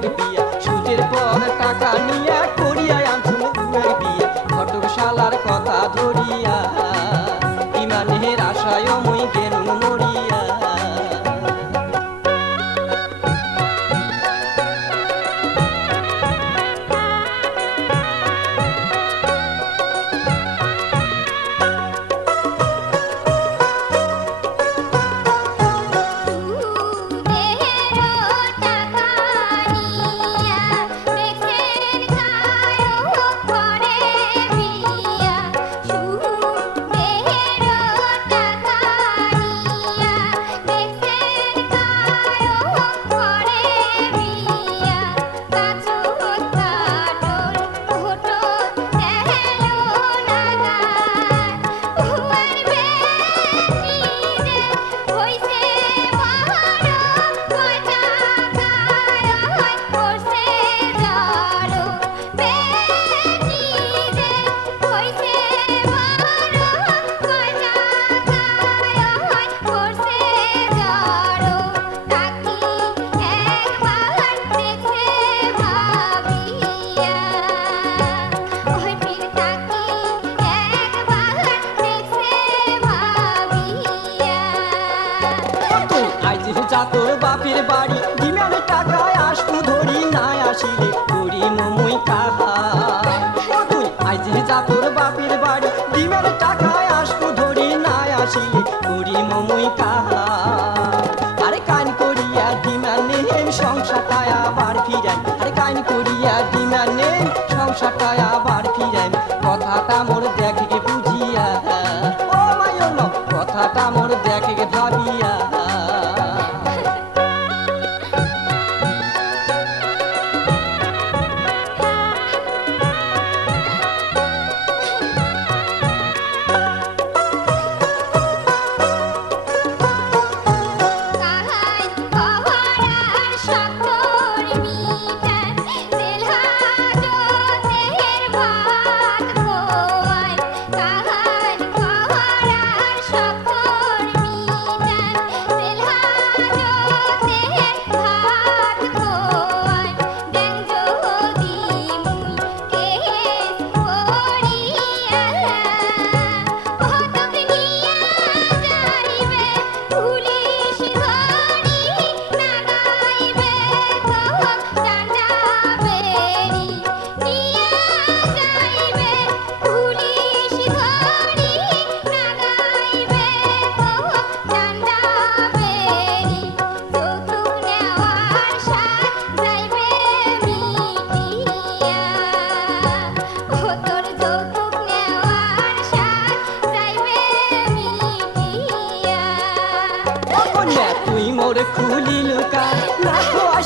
I'll be.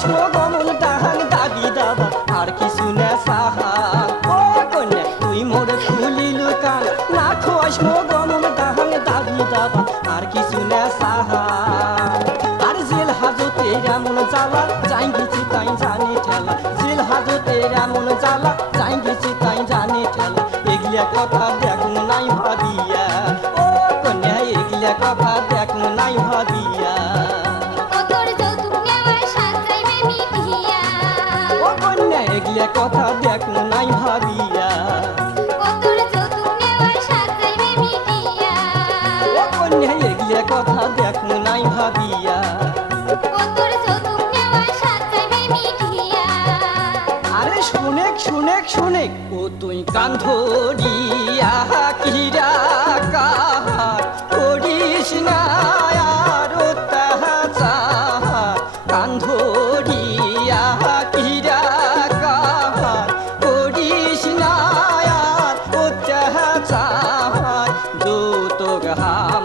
আসব গমন তাহান দাবি দাবা, আর কিছু না সাহা। ও কন্যা, তুই মোর খুলিল কান। না তো আসব গমন তাহান দাবি দাবা, আর কিছু না সাহা। আর জেল কথা দেখুন নাই ভাবিয়া। ও কন্যা, এগুলা কথা শোনেক শোনেক ও তুই কান ধরিয়া কিরা কাহার করিস না আর তাহার কান ধরিয়া কিরা কাহার করিস না আর তাহার দোতগহা